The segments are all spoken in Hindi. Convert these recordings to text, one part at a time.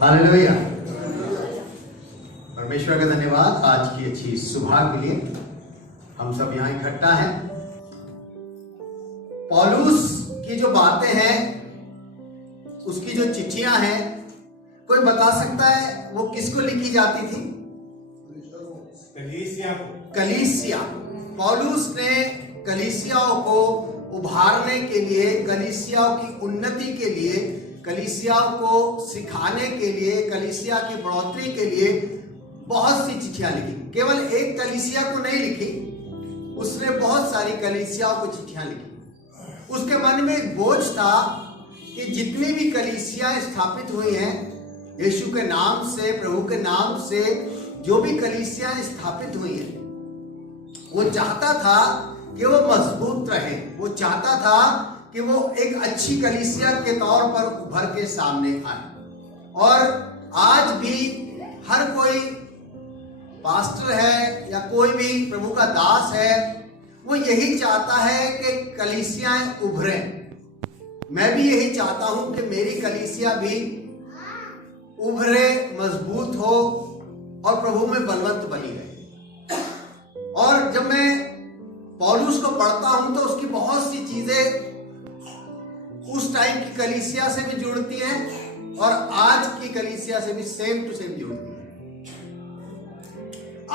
हालेलुया। परमेश्वर का धन्यवाद आज की अच्छी सुबह के लिए हम सब यहाँ इकट्ठा हैं। पौलुस की जो बातें हैं, उसकी जो चिट्ठियां हैं, कोई बता सकता है वो किसको लिखी जाती थी? कलीसिया। पौलुस ने कलीसियाओं को उभारने के लिए, कलीसियाओं की उन्नति के लिए, कलीसियाओं को सिखाने के लिए, कलीसिया की बढ़ोतरी के लिए बहुत सी चिट्ठियां लिखी। केवल एक कलीसिया को नहीं लिखी, उसने बहुत सारी कलीसियाओं को चिट्ठियां लिखी। उसके मन में एक बोझ था कि जितनी भी कलीसियां स्थापित हुई हैं यीशु के नाम से, प्रभु के नाम से, जो भी कलीसियां स्थापित हुई हैं, वो चाहता था कि वो मजबूत रहे। वो चाहता था कि वो एक अच्छी कलीसिया के तौर पर उभर के सामने आए। और आज भी हर कोई पास्टर है या कोई भी प्रभु का दास है, वो यही चाहता है कि कलीसियाएं उभरें। मैं भी यही चाहता हूं कि मेरी कलीसिया भी उभरे, मजबूत हो और प्रभु में बलवंत बनी रहे। और जब मैं पौलुस को पढ़ता हूं तो उसकी बहुत सी चीजें उस टाइम की कलीसिया से भी जुड़ती हैं और आज की कलीसिया से भी सेम टू सेम जुड़ती हैं।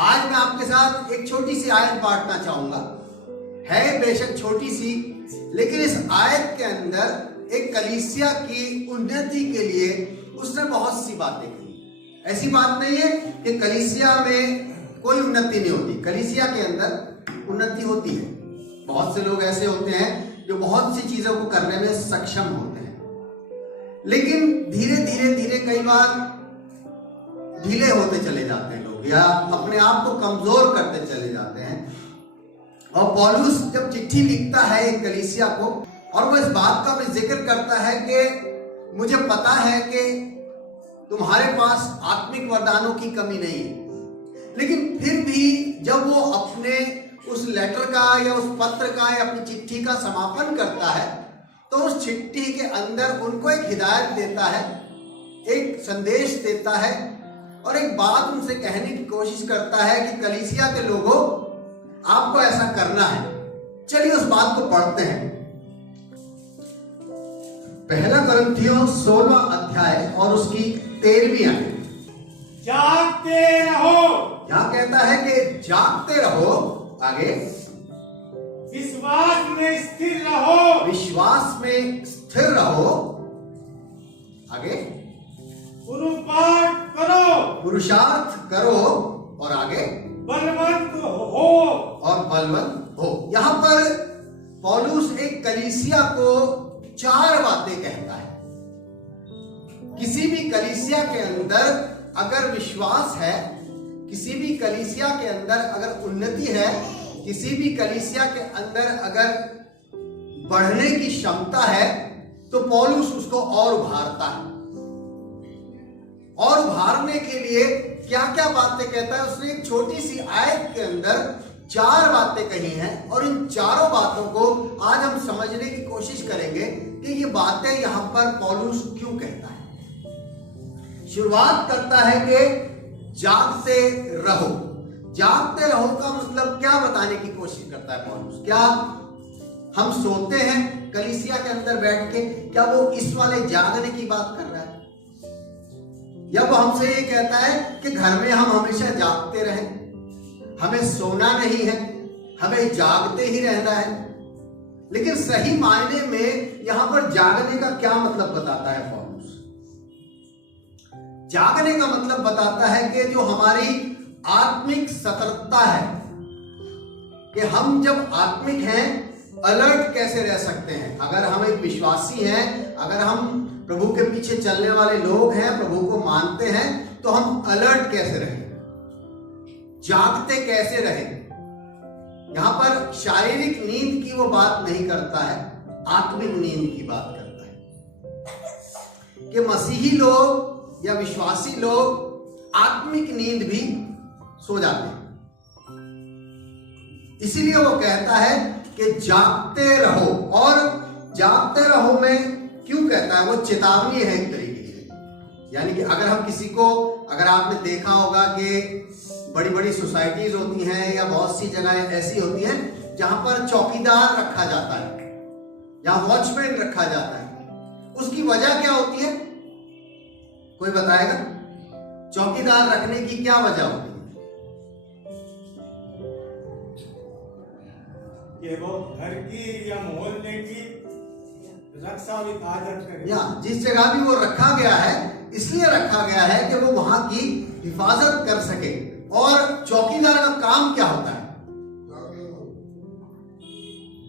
आज मैं आपके साथ एक छोटी सी आयत बांटना चाहूंगा। है बेशक छोटी सी, लेकिन इस आयत के अंदर एक कलीसिया की उन्नति के लिए उसने बहुत सी बातें की। ऐसी बात नहीं है कि कलीसिया में कोई उन्नति नहीं होती। कलीसिया के अंदर उन्नति होती है। बहुत से लोग ऐसे होते हैं जो बहुत सी चीजों को करने में सक्षम होते हैं, लेकिन धीरे धीरे धीरे कई बार ढीले होते चले जाते हैं लोग, या अपने आप को कमजोर करते चले जाते हैं। और पौलुस जब चिट्ठी लिखता है एक कलीसिया को, और वो इस बात का भी जिक्र करता है कि मुझे पता है कि तुम्हारे पास आत्मिक वरदानों की कमी नहीं है, लेकिन फिर भी जब वो अपने उस लेटर का या उस पत्र का या अपनी चिट्ठी का समापन करता है, तो उस चिट्ठी के अंदर उनको एक हिदायत देता है, एक संदेश देता है और एक बात उनसे कहने की कोशिश करता है कि कलीसिया के लोगों, आपको ऐसा करना है। चलिए उस बात को पढ़ते हैं। पहला कुरिन्थियों 16 अध्याय और उसकी 13वीं आयत। जागते रहो। यहां कहता है कि जागते रहो। आगे, विश्वास में स्थिर रहो। विश्वास में स्थिर रहो। आगे, पुरुषार्थ करो। पुरुषार्थ करो। और आगे, बलवंत हो। और बलवंत हो। यहां पर पौलुस एक कलीसिया को 4 बातें कहता है। किसी भी कलीसिया के अंदर अगर विश्वास है, किसी भी कलीसिया के अंदर अगर उन्नति है, किसी भी कलीसिया के अंदर अगर बढ़ने की क्षमता है, तो पौलुस उसको और उभारता है। और उभारने के लिए क्या क्या बातें कहता है? उसने एक छोटी सी आयत के अंदर 4 बातें कही हैं, और इन चारों बातों को आज हम समझने की कोशिश करेंगे कि ये बातें यहां पर पौलुस क्यों कहता है। शुरुआत करता है कि जागते रहो। जागते रहो का मतलब क्या बताने की कोशिश करता है पौलुस? क्या हम सोते हैं कलीसिया के अंदर बैठ के? क्या वो इस वाले जागने की बात कर रहा है? या वो हमसे ये कहता है कि घर में हम हमेशा जागते रहें, हमें सोना नहीं है, हमें जागते ही रहना है? लेकिन सही मायने में यहां पर जागने का क्या मतलब बताता है पौलुस? जागने का मतलब बताता है कि जो हमारी आत्मिक सतर्कता है, कि हम जब आत्मिक हैं, अलर्ट कैसे रह सकते हैं। अगर हम एक विश्वासी हैं, अगर हम प्रभु के पीछे चलने वाले लोग हैं, प्रभु को मानते हैं, तो हम अलर्ट कैसे रहें, जागते कैसे रहें। यहां पर शारीरिक नींद की वो बात नहीं करता है, आत्मिक नींद की बात करता है कि मसीही लोग या विश्वासी लोग आत्मिक नींद भी सो जाते हैं। इसीलिए वो कहता है कि जागते रहो। और जागते रहो में क्यों कहता है? वो चेतावनी है एक तरीके से। यानी कि अगर हम किसी को, अगर आपने देखा होगा कि बड़ी बड़ी सोसाइटीज होती हैं या बहुत सी जगहें ऐसी होती हैं जहां पर चौकीदार रखा जाता है या वॉचमैन रखा जाता है, उसकी वजह क्या होती है? कोई बताएगा? चौकीदार रखने की क्या वजह होती है? कि वो घर की या मोहल्ले की रक्षा और हिफाजत करे। या जिस जगह भी वो रखा गया है, इसलिए रखा गया है कि वो वहां की हिफाजत कर सके। और चौकीदार का काम क्या होता है?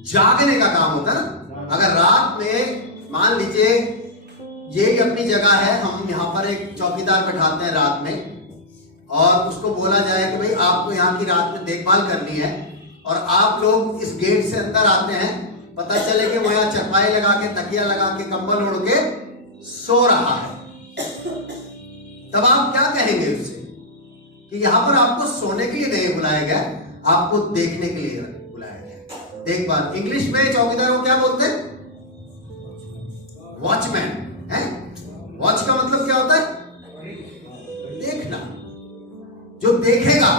जागने का काम होता है ना। अगर रात में मान लीजिए ये अपनी जगह है, हम यहाँ पर एक चौकीदार बैठाते हैं रात में और उसको बोला जाए कि भाई आपको यहाँ की रात में देखभाल करनी है और आप लोग इस गेट से अंदर आते हैं, पता चले कि वो यहाँ चरपाई लगा के, तकिया लगा के, कंबल ओढ़ के सो रहा है, तब आप क्या कहेंगे उससे? कि यहां पर आपको सोने के लिए नहीं बुलाया गया, आपको देखने के लिए बुलाया गया। देखभाल, इंग्लिश में चौकीदार को क्या बोलते हैं? वॉचमैन है। वॉच का मतलब क्या होता है? देखना। जो देखेगा,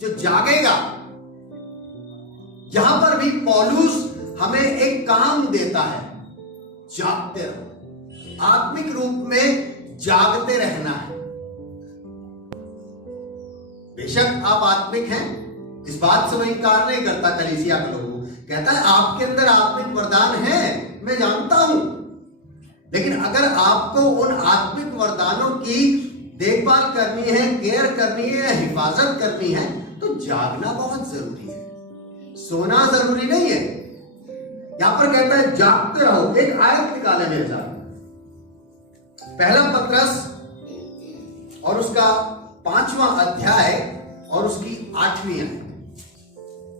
जो जागेगा। यहां पर भी पौलुस हमें एक काम देता है, जागते रहो। आत्मिक रूप में जागते रहना है। बेशक आप आत्मिक हैं, इस बात से मैं इंकार नहीं करता। कलीसिया के लोगों कहता है आपके अंदर आत्मिक वरदान है, मैं जानता हूं, लेकिन अगर आपको उन आत्मिक वरदानों की देखभाल करनी है, केयर करनी है, हिफाजत करनी है, तो जागना बहुत जरूरी है, सोना जरूरी नहीं है। यहां पर कहता है जागते रहो। एक आयत निकाले मेरे साथ, पहला पत्रस और उसका 5वां अध्याय और उसकी 8वीं आयत।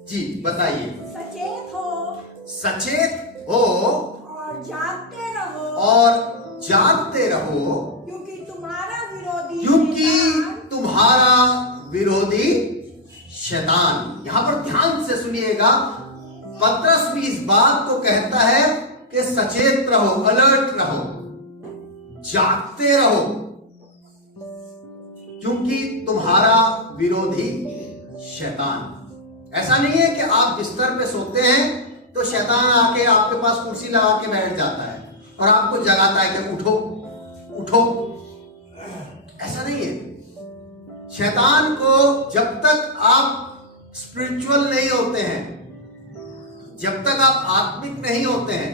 जी बताइए। सचेत हो, सचेत हो और जागते रहो, और जागते रहो, क्योंकि तुम्हारा विरोधी शैतान। यहां पर ध्यान से सुनिएगा, पत्रस भी इस बात को कहता है कि सचेत रहो, अलर्ट रहो, जागते रहो, क्योंकि तुम्हारा विरोधी शैतान। ऐसा नहीं है कि आप बिस्तर पे सोते हैं तो शैतान आके आपके पास कुर्सी लगा के बैठ जाता है और आपको जगाता है कि उठो उठो। ऐसा नहीं है। शैतान को जब तक आप स्पिरिचुअल नहीं होते हैं, जब तक आप आत्मिक नहीं होते हैं,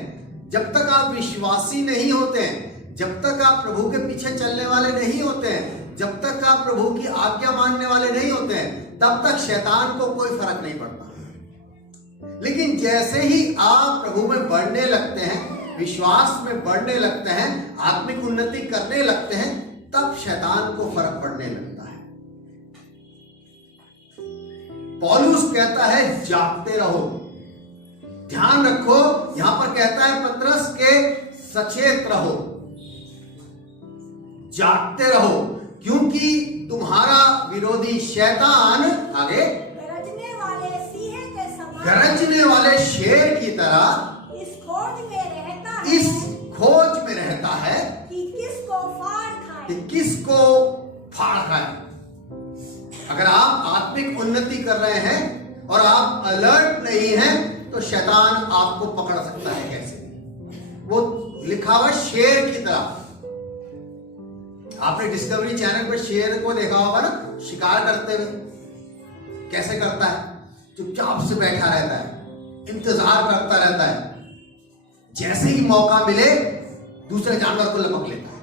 जब तक आप विश्वासी नहीं होते हैं, जब तक आप प्रभु के पीछे चलने वाले नहीं होते हैं, जब तक आप प्रभु की आज्ञा मानने वाले नहीं होते हैं, तब तक शैतान को कोई फर्क नहीं पड़ता। लेकिन जैसे ही आप प्रभु में बढ़ने लगते हैं, विश्वास में बढ़ने लगते हैं, आत्मिक उन्नति करने लगते हैं, तब शैतान को फर्क पड़ने लगता है। पौलुस कहता है जागते रहो, ध्यान रखो। यहां पर कहता है पत्रस के सचेत रहो, जागते रहो, क्योंकि तुम्हारा विरोधी शैतान आगे गरजने वाले सिंह के समान, गरजने वाले शेर की तरह इस खोज में रहता है कि किसको फाड़ खाए। अगर आप आत्मिक उन्नति कर रहे हैं और आप अलर्ट नहीं हैं, तो शैतान आपको पकड़ सकता है। कैसे? वो लिखा हुआ शेर की तरह। आपने डिस्कवरी चैनल पर शेर को देखा होगा ना, शिकार करते हुए। कैसे करता है? चुपचाप से बैठा रहता है, इंतजार करता रहता है, जैसे ही मौका मिले दूसरे जानवर को लपक लेता है।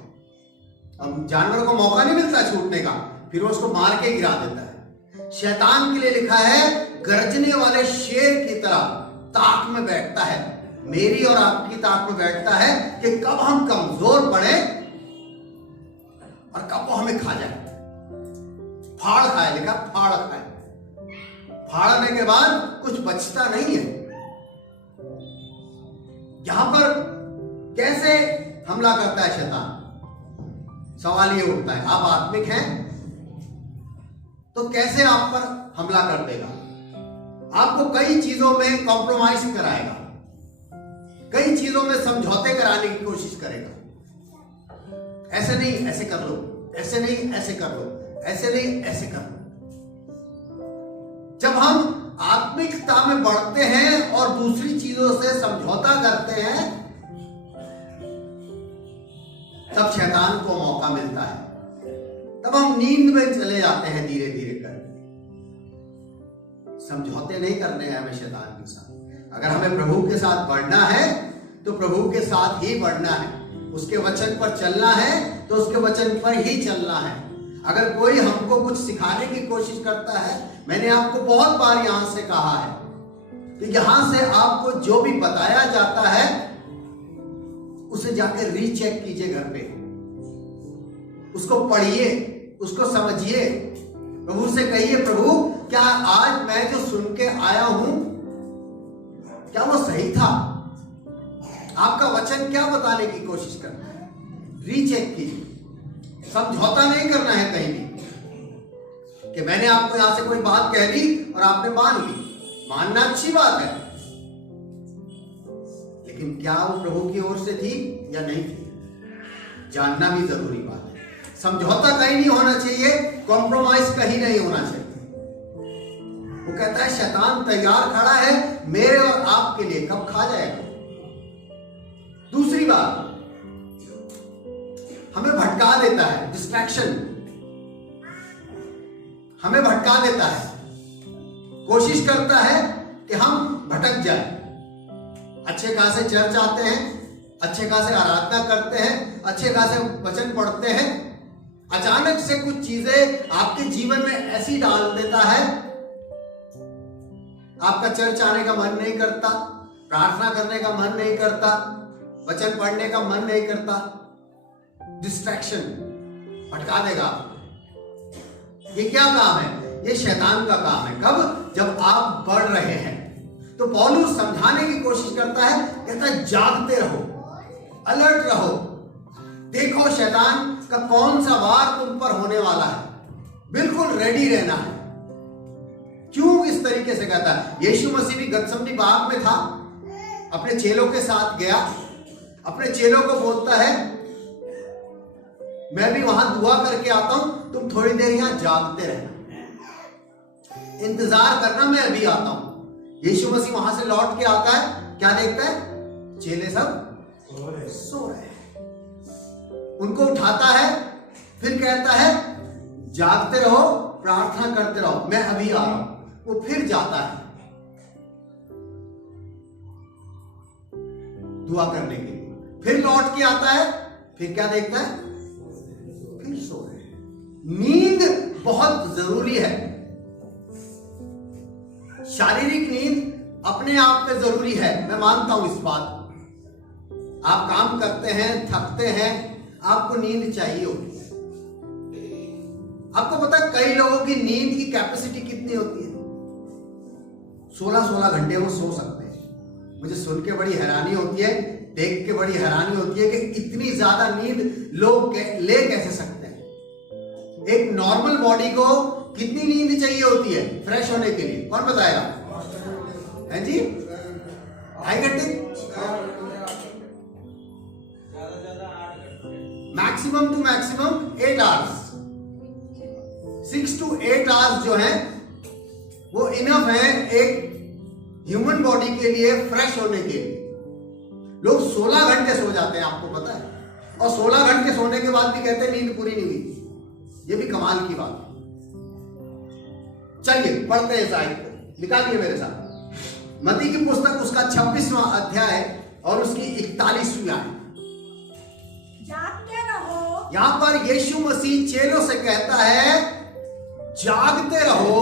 अब जानवर को मौका नहीं मिलता छूटने का, फिर वो उसको मार के गिरा देता है। शैतान के लिए लिखा है गरजने वाले शेर की तरह ताक में बैठता है, मेरी और आपकी ताक में बैठता है कि कब हम कमजोर पड़े और कब वो हमें खा जाए। फाड़ खाए, लिखा फाड़ खाए। फाड़ने के बाद कुछ बचता नहीं है। यहां पर कैसे हमला करता है शैतान? सवाल ये उठता है, आप आत्मिक हैं तो कैसे आप पर हमला कर देगा? आपको कई चीजों में कॉम्प्रोमाइज कराएगा, कई चीजों में समझौते कराने की कोशिश करेगा। ऐसे नहीं ऐसे कर लो, ऐसे नहीं ऐसे कर लो, ऐसे नहीं ऐसे कर लो। जब हम आत्मिकता में बढ़ते हैं और दूसरी चीजों से समझौता करते हैं, तब शैतान को मौका मिलता है, तब हम नींद में चले जाते हैं धीरे धीरे करके। समझौते नहीं करने हैं हमें शैतान के साथ। अगर हमें प्रभु के साथ बढ़ना है तो प्रभु के साथ ही बढ़ना है, उसके वचन पर चलना है तो उसके वचन पर ही चलना है। अगर कोई हमको कुछ सिखाने की कोशिश करता है, मैंने आपको बहुत बार यहां से कहा है कि यहां से आपको जो भी बताया जाता है उसे जाकर रीचेक कीजिए घर पे, उसको पढ़िए, उसको समझिए, प्रभु से कहिए, प्रभु क्या आज मैं जो सुन के आया हूं क्या वो सही था? आपका वचन क्या बताने की कोशिश करता है? रीचेक कीजिए। समझौता नहीं करना है कहीं भी कि मैंने आपको यहां से कोई बात कह दी और आपने मान ली। मानना अच्छी बात है, लेकिन क्या वो प्रभु की ओर से थी या नहीं थी, जानना भी जरूरी बात है। समझौता कहीं नहीं होना चाहिए, कॉम्प्रोमाइज कहीं नहीं होना चाहिए। वो कहता है शैतान तैयार खड़ा है मेरे और आपके लिए, कब खा जाएगा। दूसरी बात, हमें भटका देता है, डिस्ट्रैक्शन हमें भटका देता है, कोशिश करता है कि हम भटक जाए। अच्छे खासे चर्च आते हैं, अच्छे खासे आराधना करते हैं, अच्छे खासे वचन पढ़ते हैं, अचानक से कुछ चीजें आपके जीवन में ऐसी डाल देता है, आपका चर्च आने का मन नहीं करता, प्रार्थना करने का मन नहीं करता, वचन पढ़ने का मन नहीं करता। डिस्ट्रैक्शन भटका देगा आपको। ये क्या काम है? ये शैतान का काम है। कब? जब आप बढ़ रहे हैं। तो पौलुस समझाने की कोशिश करता है, कहता है जागते रहो, अलर्ट रहो, देखो शैतान का कौन सा वार तुम पर होने वाला है, बिल्कुल रेडी रहना है। क्यों इस तरीके से कहता है? यीशु मसीह भी गतसमनी बाग में था, अपने चेलों के साथ गया, अपने चेलों को बोलता है मैं भी वहां दुआ करके आता हूं, तुम थोड़ी देर यहां जागते रहना, इंतजार करना, मैं अभी आता हूं। यीशु मसीह वहां से लौट के आता है, क्या देखता है? चेले सब सो रहे हैं। उनको उठाता है, फिर कहता है जागते रहो, प्रार्थना करते रहो, मैं अभी आ रहा हूं। वो फिर जाता है दुआ करने के लिए, फिर लौट के आता है, फिर क्या देखता है? फिर सो रहे हैं। नींद बहुत जरूरी है। शारीरिक नींद अपने आप में जरूरी है, मैं मानता हूं इस बात को। आप काम करते हैं, थकते हैं, आपको नींद चाहिए होती है। आपको पता है कई लोगों की नींद की कैपेसिटी कितनी होती है? 16-16 घंटे वो सो सकते हैं। मुझे सुन के बड़ी हैरानी होती है, देख के बड़ी हैरानी होती है कि इतनी ज्यादा नींद लोग ले कैसे सकते हैं। एक नॉर्मल बॉडी को कितनी नींद चाहिए होती है फ्रेश होने के लिए? कौन बताएगा? है जी, 2.5 घंटे, maximum two maximum 8 hours, 6 to 8 hours जो है वो इनफ है एक ह्यूमन बॉडी के लिए फ्रेश होने के लिए। लोग 16 घंटे सो जाते हैं, आपको पता है, और 16 घंटे सोने के बाद भी कहते हैं नींद पूरी नहीं हुई। ये भी कमाल की बात है। चलिए पढ़ते हैं साहित्य को, निकालिए मेरे साथ मत्ती की पुस्तक, उसका 26वां अध्याय और उसकी 41वीं आयत। जागते रहो। यहां पर यीशु मसीह चेलों से कहता है जागते रहो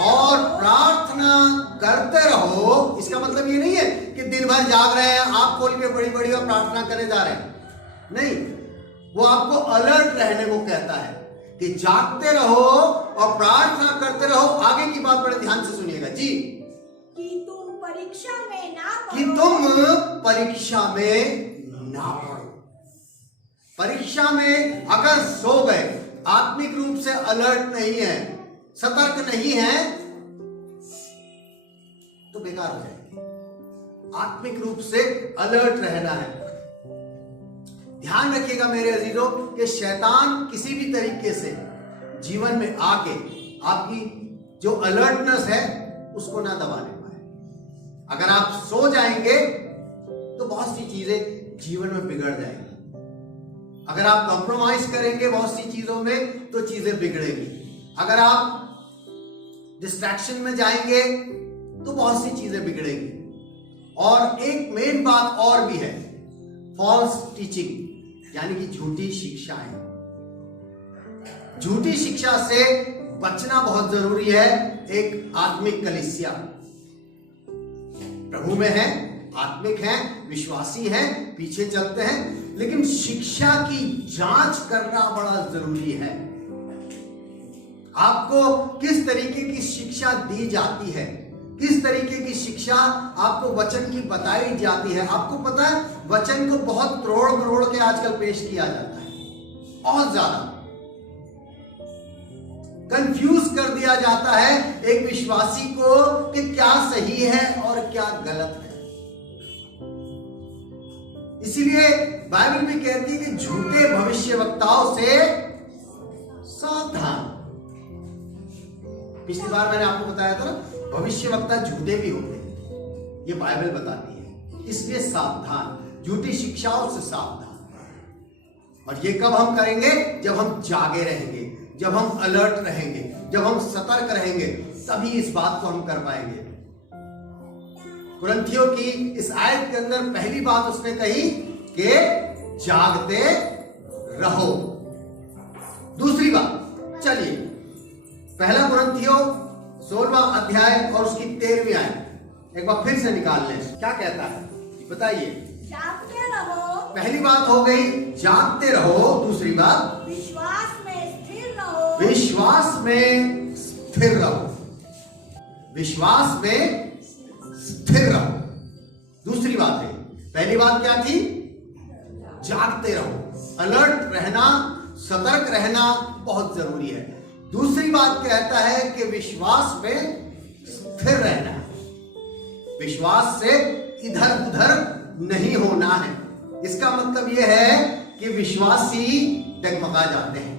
और प्रार्थना करते रहो। इसका मतलब ये नहीं है कि दिन भर जाग रहे हैं, आप खोल के बड़ी बड़ी और प्रार्थना करे जा रहे हैं, नहीं। वो आपको अलर्ट रहने को कहता है कि जागते रहो और प्रार्थना करते रहो। आगे की बात बड़े ध्यान से सुनिएगा जी। कि तुम परीक्षा में ना पड़ो। कि तुम परीक्षा में ना पड़ो। परीक्षा में अगर सो गए, आत्मिक रूप से अलर्ट नहीं है, सतर्क नहीं है, तो बेकार हो जाएगी। आत्मिक रूप से अलर्ट रहना है। ध्यान रखिएगा मेरे अजीजों कि शैतान किसी भी तरीके से जीवन में आके आपकी जो अलर्टनेस है उसको ना दबाने पाए। अगर आप सो जाएंगे तो बहुत सी चीजें जीवन में बिगड़ जाएंगी। अगर आप कॉम्प्रोमाइज करेंगे बहुत सी चीजों में तो चीजें बिगड़ेंगी। अगर आप डिस्ट्रैक्शन में जाएंगे तो बहुत सी चीजें बिगड़ेंगी। और एक मेन बात और भी है, फॉल्स टीचिंग, यानी कि झूठी शिक्षाएं। झूठी शिक्षा से बचना बहुत जरूरी है। एक आत्मिक कलीसिया प्रभु में है, आत्मिक है, विश्वासी है, पीछे चलते हैं, लेकिन शिक्षा की जांच करना बड़ा जरूरी है। आपको किस तरीके की शिक्षा दी जाती है, किस तरीके की शिक्षा आपको वचन की बताई जाती है। आपको पता है वचन को बहुत तोड़ मरोड़ के आजकल पेश किया जाता है, बहुत ज्यादा कंफ्यूज कर दिया जाता है एक विश्वासी को कि क्या सही है और क्या गलत है। इसीलिए बाइबल भी कहती है कि झूठे भविष्यवक्ताओं से सावधान। पिछली बार मैंने आपको बताया था ना, भविष्यवक्ता झूठे भी होते हैं, ये बाइबल बताती है। इसलिए सावधान, झूठी शिक्षाओं से सावधान। और ये कब हम करेंगे? जब हम जागे रहेंगे, जब हम अलर्ट रहेंगे, जब हम सतर्क रहेंगे, तभी इस बात को हम कर पाएंगे। कुरिन्थियों की इस आयत के अंदर पहली बात उसने कही कि जागते रहो। दूसरी बात, चलिए पहला कुरिन्थियों 16वां अध्याय और उसकी 13वीं आयत एक बार फिर से निकाल लें। क्या कहता है बताइए? जागते रहो। पहली बात हो गई जागते रहो। दूसरी बात विश्वास में स्थिर रहो। विश्वास में स्थिर रहो। विश्वास में स्थिर रहो। दूसरी बात है, पहली बात क्या थी? जागते रहो, अलर्ट रहना, सतर्क रहना बहुत जरूरी है। दूसरी बात कहता है कि विश्वास में स्थिर रहना है, विश्वास से इधर उधर नहीं होना है। इसका मतलब यह है कि विश्वासी डगमगा जाते हैं,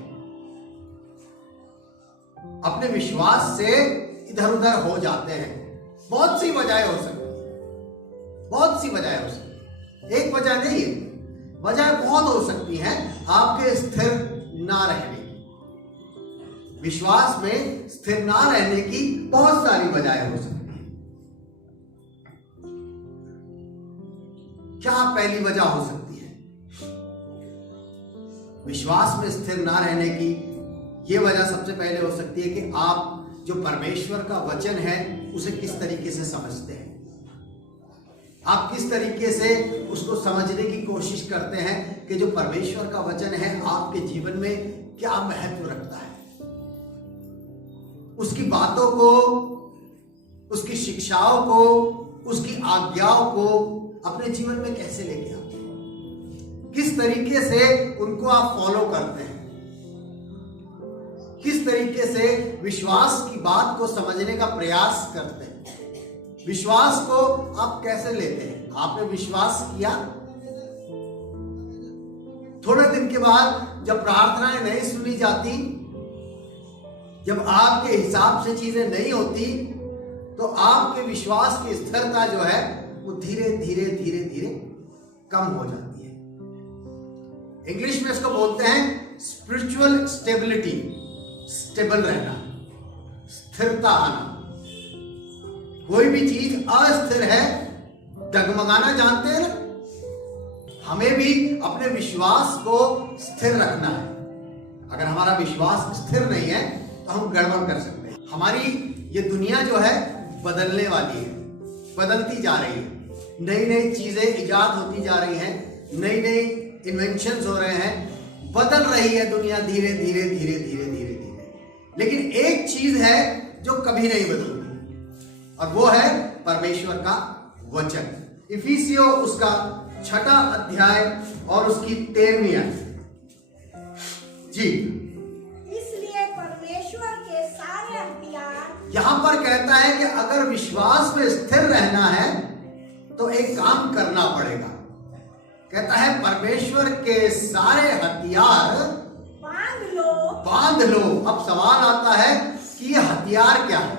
अपने विश्वास से इधर उधर हो जाते हैं। बहुत सी वजह हो सकती है, बहुत सी वजह हो सकती है, एक वजह नहीं है, वजह बहुत हो सकती है आपके स्थिर ना रहने की। विश्वास में स्थिर ना रहने की बहुत सारी वजह हो सकती है। क्या पहली वजह हो सकती है विश्वास में स्थिर ना रहने की? यह वजह सबसे पहले हो सकती है कि आप जो परमेश्वर का वचन है उसे किस तरीके से समझते हैं, आप किस तरीके से उसको समझने की कोशिश करते हैं कि जो परमेश्वर का वचन है आपके जीवन में क्या महत्व रखता है, उसकी बातों को, उसकी शिक्षाओं को, उसकी आज्ञाओं को अपने जीवन में कैसे लेके आते हैं, किस तरीके से उनको आप फॉलो करते हैं, किस तरीके से विश्वास की बात को समझने का प्रयास करते हैं, विश्वास को आप कैसे लेते हैं। आपने विश्वास किया, थोड़े दिन के बाद जब प्रार्थनाएं नहीं सुनी जाती, जब आपके हिसाब से चीजें नहीं होती, तो आपके विश्वास की स्थिरता जो है वो धीरे धीरे धीरे धीरे कम हो जाती है। इंग्लिश में इसको बोलते हैं स्पिरिचुअल स्टेबिलिटी, स्टेबल रहना, स्थिरता आना। कोई भी चीज अस्थिर है, डगमगाना जानते हैं ना, हमें भी अपने विश्वास को स्थिर रखना है। अगर हमारा विश्वास स्थिर नहीं है तो हम गड़बड़ कर सकते हैं। हमारी ये दुनिया जो है बदलने वाली है, बदलती जा रही है, नई नई चीजें इजाद होती जा रही हैं, नई नई इन्वेंशंस हो रहे हैं, बदल रही है दुनिया धीरे धीरे धीरे धीरे धीरे धीरे। लेकिन एक चीज है जो कभी नहीं बदलती और वो है परमेश्वर का वचन। इफिसियों उसका 6वां अध्याय और उसकी 13वीं आयत जी। इसलिए परमेश्वर के सारे अख्तियार, यहां पर कहता है कि अगर विश्वास में स्थिर रहना है तो एक काम करना पड़ेगा। कहता है परमेश्वर के सारे हथियार बांध लो। अब सवाल आता है कि ये हथियार क्या है?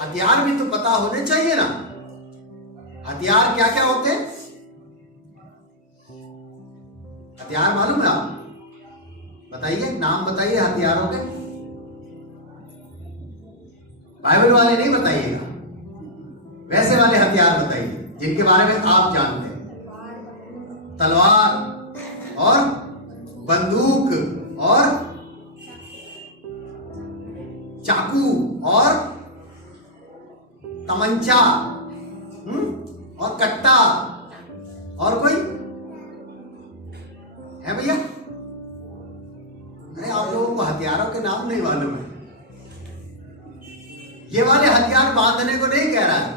हथियार भी तो पता होने चाहिए ना। हथियार क्या क्या होते हैं? हथियार मालूम है आप? बताइए, नाम बताइए हथियारों के। बाइबल वाले नहीं बताइएगा, वैसे वाले हथियार बताइए जिनके बारे में आप जानते हैं। तलवार और बंदूक और चाकू और तमंचा और कट्टा और कोई है भैया? अरे आप लोगों को हथियारों के नाम नहीं मालूम है। ये वाले हथियार बांधने को नहीं कह रहा है।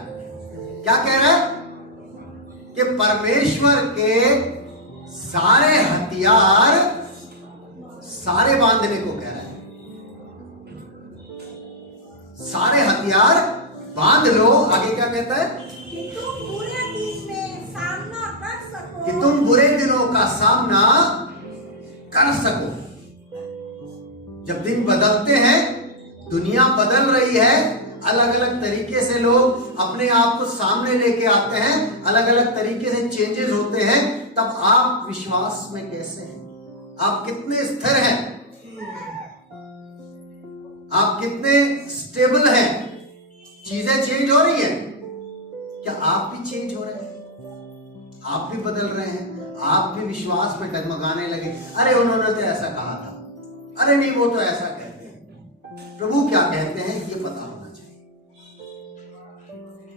क्या कह रहा है? कि परमेश्वर के सारे हथियार सारे बांधने को कह रहा है। सारे हथियार बांध लो। आगे क्या कहता है? कि तुम बुरे दिन में सामना कर सको। कि तुम बुरे दिनों का सामना कर सको। जब दिन बदलते हैं, दुनिया बदल रही है, अलग अलग तरीके से लोग अपने आप को सामने लेके आते हैं, अलग अलग तरीके से चेंजेस होते हैं, तब आप विश्वास में कैसे हैं? आप कितने स्थिर हैं? आप कितने स्टेबल हैं? चीजें चेंज हो रही है, क्या आप भी चेंज हो रहे हैं? आप भी बदल रहे हैं? आप भी विश्वास में डगमगाने लगे? अरे उन्होंने तो ऐसा कहा था, अरे नहीं वो तो ऐसा कहते हैं। प्रभु क्या कहते हैं ये पता होना चाहिए।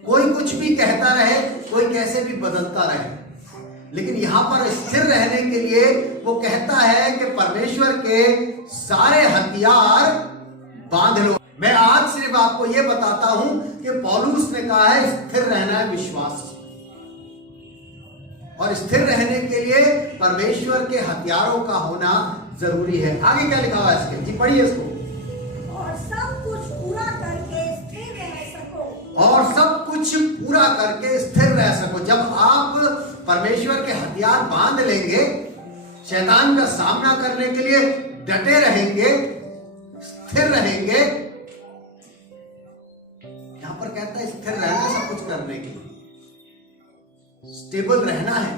कोई कुछ भी कहता रहे, कोई कैसे भी बदलता रहे, लेकिन यहां पर स्थिर रहने के लिए वो कहता है कि परमेश्वर के सारे हथियार बांध लो। मैं आज सिर्फ आपको यह बताता हूं कि पौलुस ने कहा है स्थिर रहना है विश्वास, और स्थिर रहने के लिए परमेश्वर के हथियारों का होना जरूरी है। आगे क्या लिखा हुआ है इसके? जी पढ़िए इसको। और सब कुछ पूरा करके स्थिर रह सको। और सब कुछ पूरा करके स्थिर रह सको। जब आप परमेश्वर के हथियार बांध लेंगे, शैतान का सामना करने के लिए डटे रहेंगे, स्थिर रहेंगे। यहां पर कहता है स्थिर रहना, सब कुछ करने के लिए स्टेबल रहना है,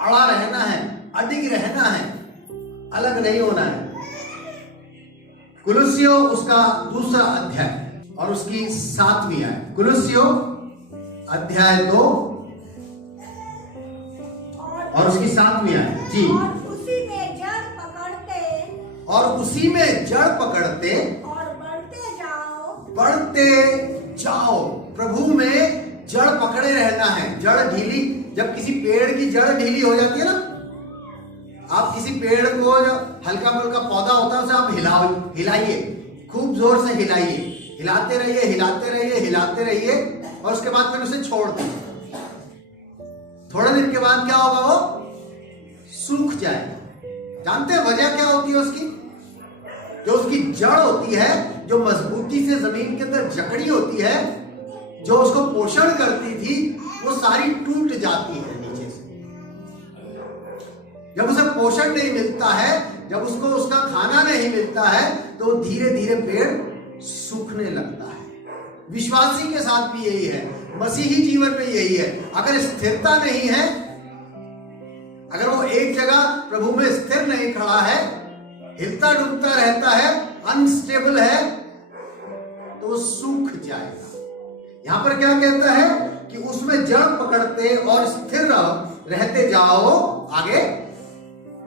अड़ा रहना है, अडिग रहना है, अलग नहीं होना है। कुलुस्सियों उसका दूसरा अध्याय और उसकी 7वीं आयत। कुलुस्सियों अध्याय 2 और उसकी 7वीं आयत। जी। और उसी में जड़ पकड़ते। और उसी में जड़ पकड़ते और बढ़ते जाओ। बढ़ते जाओ। प्रभु में जड़ पकड़े रहना है। जड़ ढीली, जब किसी पेड़ की जड़ ढीली हो जाती है ना, आप किसी पेड़ को, जब हल्का फुल्का पौधा होता है उसे आप हिलाइए, खूब जोर से हिलाइए, हिलाते रहिए, हिलाते रहिए, हिलाते रहिए, और उसके बाद फिर उसे छोड़ दीजिए। थोड़े दिन के बाद क्या होगा? वो सूख जाएगा। जानते हैं वजह क्या होती है उसकी? जो उसकी जड़ होती है, जो मजबूती से जमीन के अंदर जकड़ी होती है, जो उसको पोषण करती थी, वो सारी टूट जाती है नीचे से। जब उसे पोषण नहीं मिलता है, जब उसको उसका खाना नहीं मिलता है, तो धीरे धीरे पेड़ सूखने लगता है। विश्वासी के साथ भी यही है, मसीही जीवन में यही है। अगर स्थिरता नहीं है, अगर वो एक जगह प्रभु में स्थिर नहीं खड़ा है, हिलता डुलता रहता है, अनस्टेबल है, तो वो सूख जाएगा। यहां पर क्या कहता है कि उसमें जड़ पकड़ते और स्थिर रहते जाओ। आगे।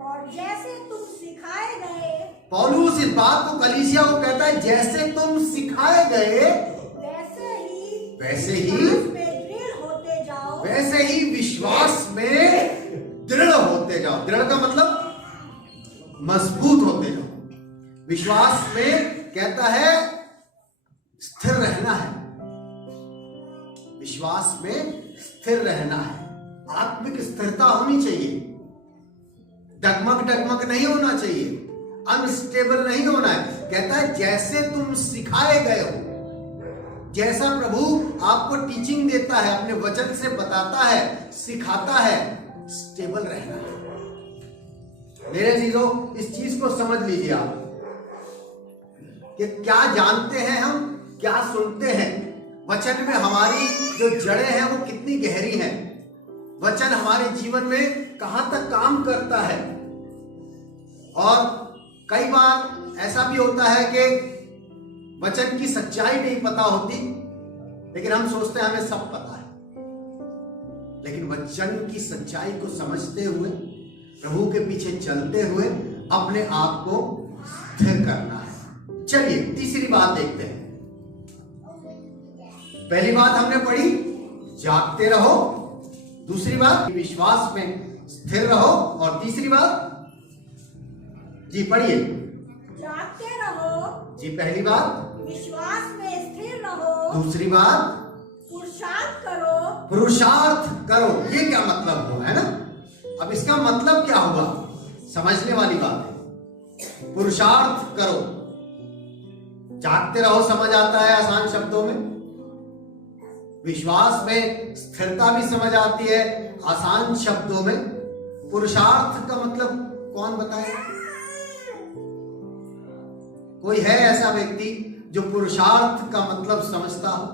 और जैसे तुम सिखाए गए। पौलुस इस बात को कलीसिया को कहता है, जैसे तुम सिखाए गए वैसे ही दृढ़ होते जाओ। वैसे ही विश्वास में दृढ़ होते जाओ। दृढ़ का मतलब मजबूत होते जाओ। विश्वास में कहता है स्थिर रहना है, विश्वास में स्थिर रहना है। आत्मिक स्थिरता होनी चाहिए, डगमग डगमग नहीं होना चाहिए, अनस्टेबल नहीं होना है। कहता है जैसे तुम सिखाए गए हो, जैसा प्रभु आपको टीचिंग देता है, अपने वचन से बताता है, सिखाता है, स्टेबल रहना है। मेरे अजीजों, इस चीज को समझ लीजिए आप कि क्या जानते हैं हम, क्या सुनते हैं। वचन में हमारी जो जड़ें हैं वो कितनी गहरी हैं। वचन हमारे जीवन में कहां तक काम करता है। और कई बार ऐसा भी होता है कि वचन की सच्चाई नहीं पता होती, लेकिन हम सोचते हैं हमें सब पता है। लेकिन वचन की सच्चाई को समझते हुए, प्रभु के पीछे चलते हुए अपने आप को स्थिर करना है। चलिए तीसरी बात देखते हैं। पहली बात हमने पढ़ी, जागते रहो। दूसरी बात, विश्वास में स्थिर रहो। और तीसरी बात, जी पढ़िए। जागते रहो। जी पहली बात, विश्वास में स्थिर रहो। दूसरी बात, पुरुषार्थ करो। पुरुषार्थ करो। ये क्या मतलब हुआ, है ना? अब इसका मतलब क्या हुआ, समझने वाली बात है। पुरुषार्थ करो, जागते रहो समझ आता है आसान शब्दों में। विश्वास में स्थिरता भी समझ आती है आसान शब्दों में। पुरुषार्थ का मतलब कौन बताए? कोई है ऐसा व्यक्ति जो पुरुषार्थ का मतलब समझता हो?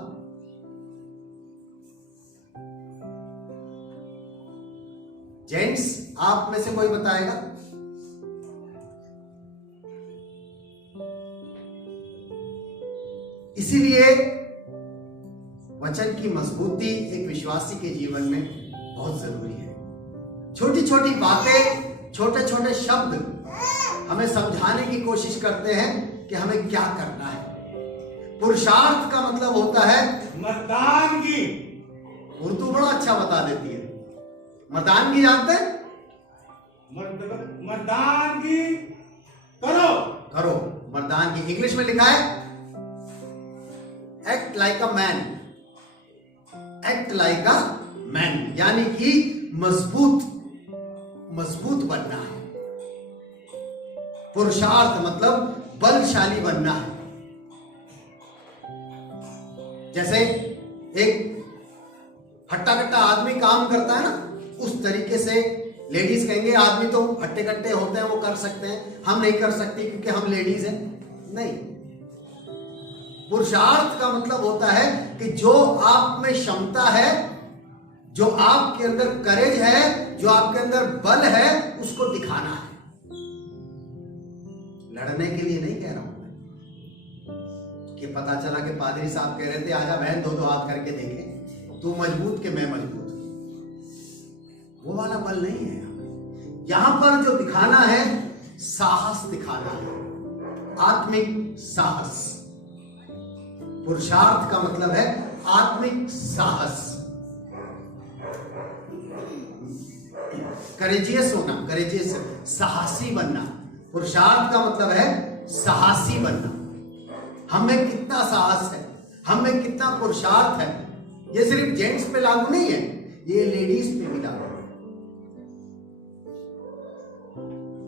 जेंट्स, आप में से कोई बताएगा? इसीलिए वचन की मजबूती एक विश्वासी के जीवन में बहुत जरूरी है। छोटी छोटी बातें, छोटे छोटे शब्द हमें समझाने की कोशिश करते हैं कि हमें क्या करना है। पुरुषार्थ का मतलब होता है मर्दानगी। उर्दू बड़ा अच्छा बता देती है। मर्दानगी जानते हैं? मर्दानगी करो। करो, मर्दानगी। इंग्लिश में लिखा है act like a man. Act like a man, यानी कि मजबूत बनना है। पुरुषार्थ मतलब बलशाली बनना है। जैसे एक हट्टा कट्टा आदमी काम करता है ना, उस तरीके से लेडीज कहेंगे आदमी तो हट्टे कट्टे होते हैं, वो कर सकते हैं, हम नहीं कर सकते क्योंकि हम लेडीज हैं। नहीं, पुरुषार्थ का मतलब होता है कि जो आप में क्षमता है, जो आपके अंदर करेज है, जो आपके अंदर बल है, उसको दिखाना है। लड़ने के लिए नहीं कह रहा हूं मैं कि पता चला कि पादरी साहब कह रहे थे आजा बहन दो हाथ करके देखे, तू मजबूत के मैं मजबूत। वो वाला बल नहीं है। यहां पर जो दिखाना है, साहस दिखाना है, आत्मिक साहस। पुरुषार्थ का मतलब है आत्मिक साहस, करेजियस होना, करेजियस, साहसी बनना। पुरुषार्थ का मतलब है साहसी बनना। हम में कितना साहस है, हम में कितना पुरुषार्थ है। ये सिर्फ जेंट्स पे लागू नहीं है, ये लेडीज पे भी लागू है।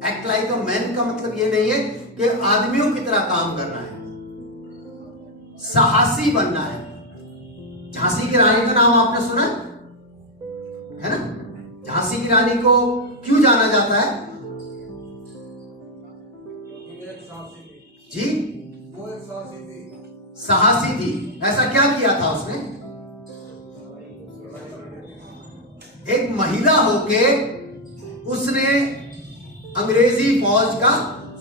एक्ट लाइक अ मैन का मतलब ये नहीं है कि आदमियों की तरह काम करना है, साहसी बनना है। झांसी की रानी का नाम आपने सुना है ना? झांसी की रानी को क्यों जाना जाता है? जी, वो एक साहसी थी। साहसी थी। ऐसा क्या किया था उसने? एक महिला होके उसने अंग्रेजी फौज का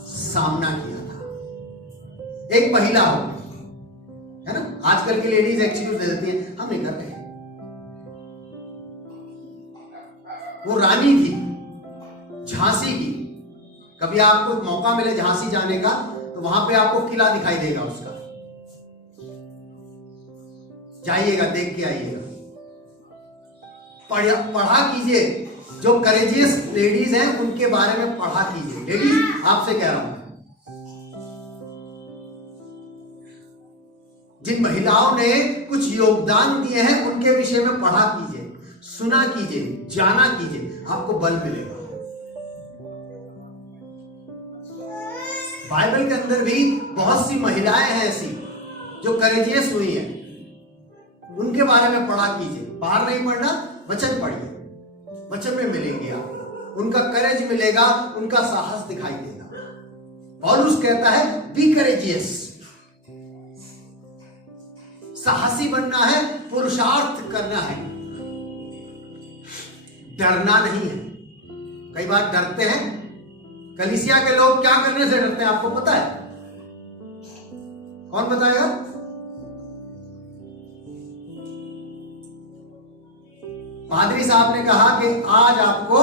सामना किया था। एक महिला हो, है ना? आजकल की लेडीज एक्सक्यूज दे देती हैं, हम नहीं कर रहे। वो रानी थी झांसी की। कभी आपको मौका मिले झांसी जाने का तो वहां पे आपको किला दिखाई देगा उसका, जाइएगा, देख के आइएगा, पढ़ा कीजिए। जो करेजियस लेडीज हैं उनके बारे में पढ़ा कीजिए। लेडीज, आपसे कह रहा हूं, जिन महिलाओं ने कुछ योगदान दिए हैं उनके विषय में पढ़ा कीजिए, सुना कीजिए, जाना कीजिए, आपको बल मिलेगा। बाइबल के अंदर भी बहुत सी महिलाएं हैं ऐसी जो करेजियस हुई हैं, उनके बारे में पढ़ा कीजिए। बाहर नहीं पढ़ना, वचन पढ़िए। वचन में मिलेंगे आपको, उनका करेज मिलेगा, उनका साहस दिखाई देगा। पौलुस कहता है बी करेजियस, साहसी बनना है, पुरुषार्थ करना है, डरना नहीं है। कई बार डरते हैं। कलीसिया के लोग क्या करने से डरते हैं आपको पता है? कौन बताएगा? पादरी साहब ने कहा कि आज आपको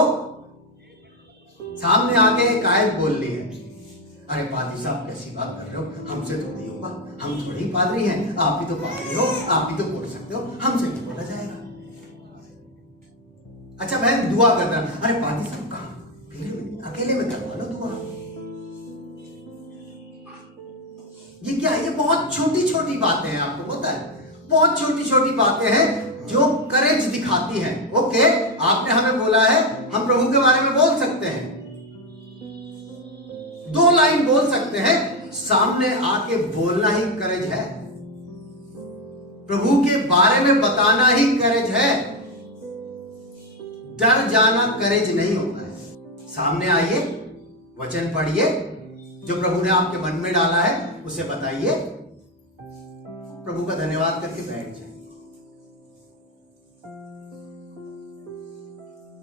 सामने आके एक आयत बोलनी है। अरे पादरी साहब कैसी बात कर रहे हो, हमसे तो नहीं होगा, हम थोड़ी पादरी हैं, आप भी तो पादरी हो, आप भी तो बोल सकते हो, हमसे नहीं बोला जाएगा। अच्छा मैं दुआ करता, अरे पादरी साहब कहां, अकेले में करवा लो दुआ। ये क्या है? ये बहुत छोटी छोटी बातें हैं, आपको पता है, बहुत छोटी छोटी बातें हैं जो करेज दिखाती हैं। ओके, आपने हमें बोला है, हम प्रभु के बारे में बोल सकते हैं, 2 लाइन बोल सकते हैं, सामने आके बोलना ही करेज है। प्रभु के बारे में बताना ही करेज है। डर जाना करेज नहीं होता है। सामने आइए, वचन पढ़िए, जो प्रभु ने आपके मन में डाला है उसे बताइए, प्रभु का धन्यवाद करके बैठ जाइए।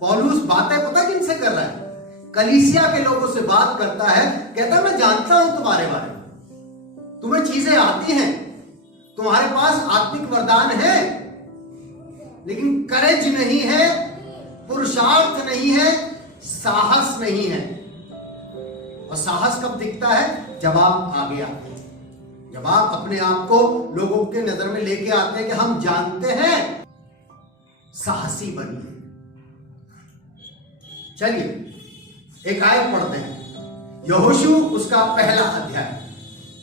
पौलुस बातें पता किन से कर रहा है? कलीसिया के लोगों से बात करता है। कहता है मैं जानता हूं तुम्हारे बारे में, तुम्हें चीजें आती हैं, तुम्हारे पास आत्मिक वरदान है, लेकिन करेज नहीं है, पुरुषार्थ नहीं है, साहस नहीं है। और साहस कब दिखता है? जब आप आगे आते हैं, जब आप अपने आप को लोगों के नजर में लेके आते हैं कि हम जानते हैं। साहसी बनिए। चलिए एक आयत पढ़ते हैं, यहोशू उसका पहला अध्याय।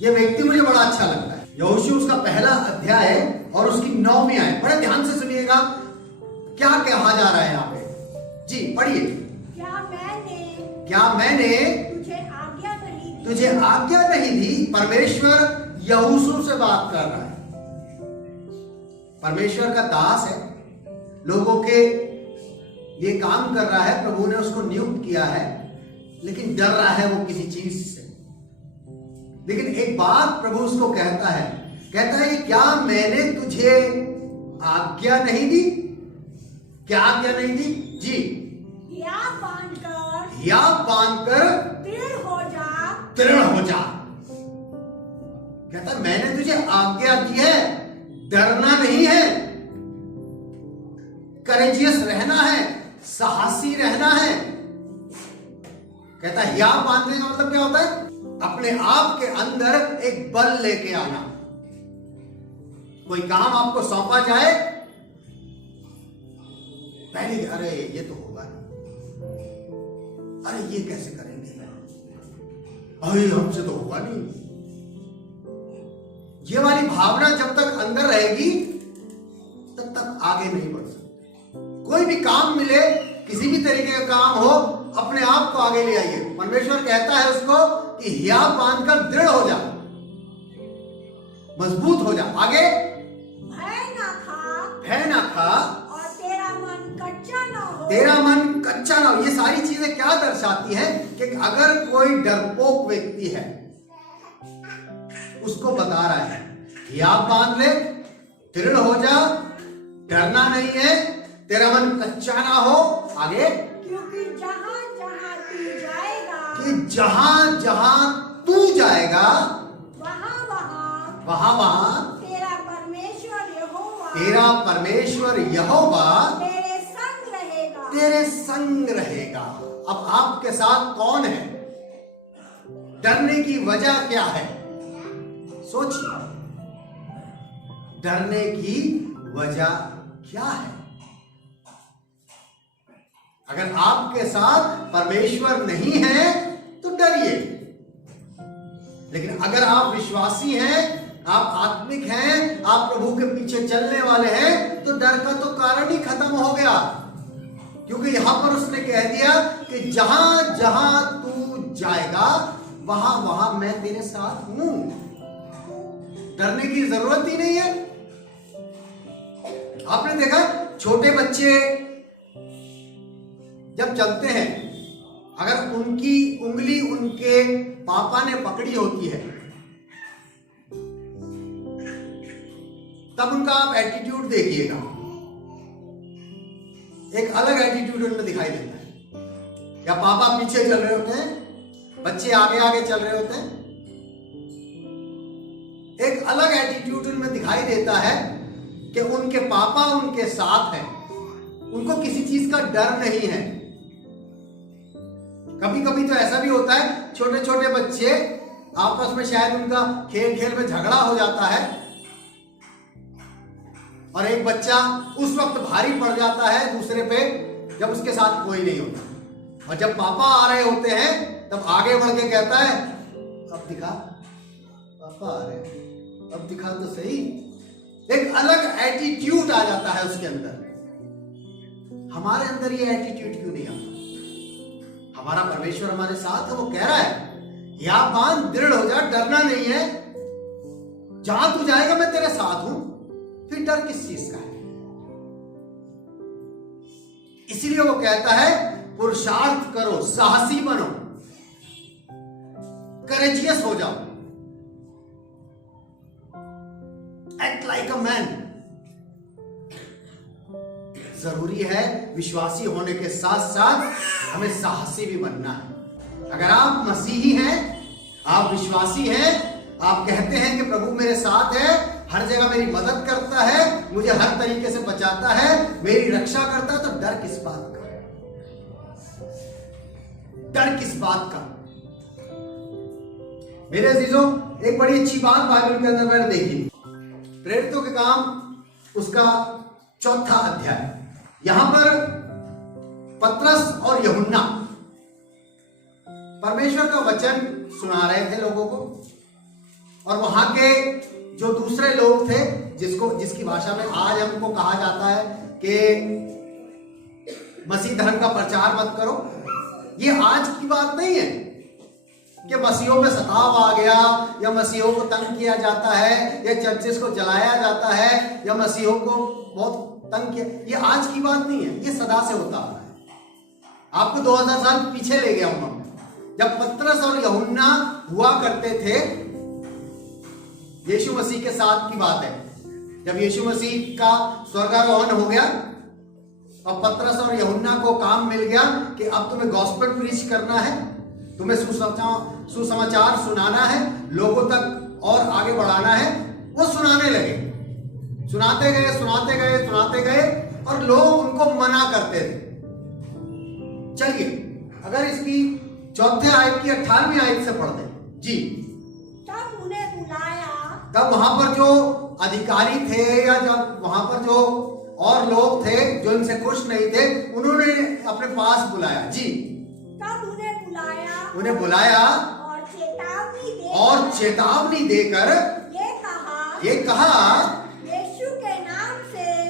यह व्यक्ति मुझे बड़ा अच्छा लगता है। यहोशू उसका पहला अध्याय है और उसकी 9वीं आयत। बड़े ध्यान से सुनिएगा क्या कहा जा रहा है यहाँ पे। जी पढ़िए। क्या मैंने तुझे आज्ञा नहीं दी? परमेश्वर यहोशू से बात कर रहा है। परमेश्वर का दास है, लोगों के ये काम कर रहा है, प्रभु ने उसको नियुक्त किया है, लेकिन डर रहा है वो किसी चीज से। लेकिन एक बात प्रभु उसको कहता है क्या मैंने तुझे आज्ञा नहीं दी? क्या आज्ञा नहीं दी? जी, या बांधकर दृढ़ हो जा। कहता मैंने तुझे आज्ञा दी है, डरना नहीं है, करेजियस रहना है, साहसी रहना है। कहता या बांधने का मतलब क्या होता है? अपने आप के अंदर एक बल लेके आना। कोई काम आपको सौंपा जाए, पहले अरे ये तो होगा नहीं, अरे ये कैसे करेंगे, अरे हमसे तो होगा नहीं। ये वाली भावना जब तक अंदर रहेगी तब तक आगे नहीं बढ़ सकते। कोई भी काम मिले, किसी भी तरीके का काम हो, अपने आप को आगे ले आइए। परमेश्वर कहता है उसको कि हिया बांधकर दृढ़ हो जा, मजबूत हो जा। आगे भय ना खा और तेरा मन कच्चा ना हो। तेरा मन कच्चा ना हो। ये सारी चीजें क्या दर्शाती हैं कि अगर कोई डरपोक व्यक्ति है, उसको बता रहा है हिया बांध ले, दृढ़ हो जा, डरना नहीं है, तेरा मन कच्चा ना हो। आगे क्योंकि जहां जहां तू जाएगा, कि जहां जहां तू जाएगा, वहां वहां तेरा परमेश्वर यहोवा तेरे संग रहेगा। अब आपके साथ कौन है? डरने की वजह क्या है? सोचिए, डरने की वजह क्या है? अगर आपके साथ परमेश्वर नहीं है तो डरिए, लेकिन अगर आप विश्वासी हैं, आप आत्मिक हैं, आप प्रभु के पीछे चलने वाले हैं, तो डर का तो कारण ही खत्म हो गया। क्योंकि यहां पर उसने कह दिया कि जहां जहां तू जाएगा वहां वहां मैं तेरे साथ हूं। डरने की जरूरत ही नहीं है। आपने देखा छोटे बच्चे चलते हैं, अगर उनकी उंगली उनके पापा ने पकड़ी होती है, तब उनका आप एटीट्यूड देखिएगा, एक अलग एटीट्यूड उनमें दिखाई देता है। या पापा पीछे चल रहे होते हैं, बच्चे आगे आगे चल रहे होते हैं, एक अलग एटीट्यूड उनमें दिखाई देता है कि उनके पापा उनके साथ हैं, उनको किसी चीज का डर नहीं है। कभी कभी तो ऐसा भी होता है, छोटे छोटे बच्चे आपस में शायद उनका खेल खेल में झगड़ा हो जाता है और एक बच्चा उस वक्त भारी पड़ जाता है दूसरे पे जब उसके साथ कोई नहीं होता, और जब पापा आ रहे होते हैं तब आगे बढ़ के कहता है, अब दिखा, पापा आ रहे हैं, अब दिखा तो सही। एक अलग एटीट्यूड आ जाता है उसके अंदर। हमारे अंदर ये एटीट्यूड क्यों नहीं आता? हमारा परमेश्वर हमारे साथ है, वो कह रहा है या बांध दृढ़ हो जा, डरना नहीं है, जहां तू जाएगा मैं तेरे साथ हूं, फिर डर किस चीज का है? इसीलिए वो कहता है पुरुषार्थ करो, साहसी बनो, करेजियस हो जाओ, एक्ट लाइक अ मैन। जरूरी है विश्वासी होने के साथ साथ हमें साहसी भी बनना है। अगर आप मसीही हैं, आप विश्वासी हैं, आप कहते हैं कि प्रभु मेरे साथ है, हर जगह मेरी मदद करता है, मुझे हर तरीके से बचाता है, मेरी रक्षा करता है, तो डर किस बात का? डर किस बात का? मेरे अजीजों, एक बड़ी अच्छी बात बाइबल के अंदर मैंने देखी, प्रेरितों के काम उसका 4था अध्याय। यहां पर पतरस और यूहन्ना परमेश्वर का वचन सुना रहे थे लोगों को, और वहां के जो दूसरे लोग थे, जिसकी भाषा में आज हमको कहा जाता है कि मसीह धर्म का प्रचार मत करो। ये आज की बात नहीं है कि मसीहों में सताव आ गया, या मसीहों को तंग किया जाता है, या चर्चेस को जलाया जाता है, या मसीहों को बहुत तंग किया। ये आज की बात नहीं है, ये सदा से होता आ रहा है। आपको 2000 साल पीछे ले गया हूं, जब पतरस और यूहन्ना हुआ करते थे, यीशु मसीह के साथ की बात है। जब यीशु मसीह का स्वर्गारोहण हो गया और पतरस और यूहन्ना को काम मिल गया कि अब तुम्हें गॉस्पेल प्रीच करना है, तुम्हें सुसमाचार सुनाना है, लोगों तक और आगे बढ़ाना है, वो सुनाने लगे। सुनाते गए और लोग उनको मना करते थे। चलिए, अगर इसकी 4थे आयत की 18वीं आयत से पढ़ दें जी। तब उन्हें बुलाया, तब वहां पर जो अधिकारी थे, या जब वहां पर जो और लोग थे जो इनसे खुश नहीं थे, उन्होंने अपने पास बुलाया जी। तब उन्हें बुलाया और चेतावनी देकर ये कहा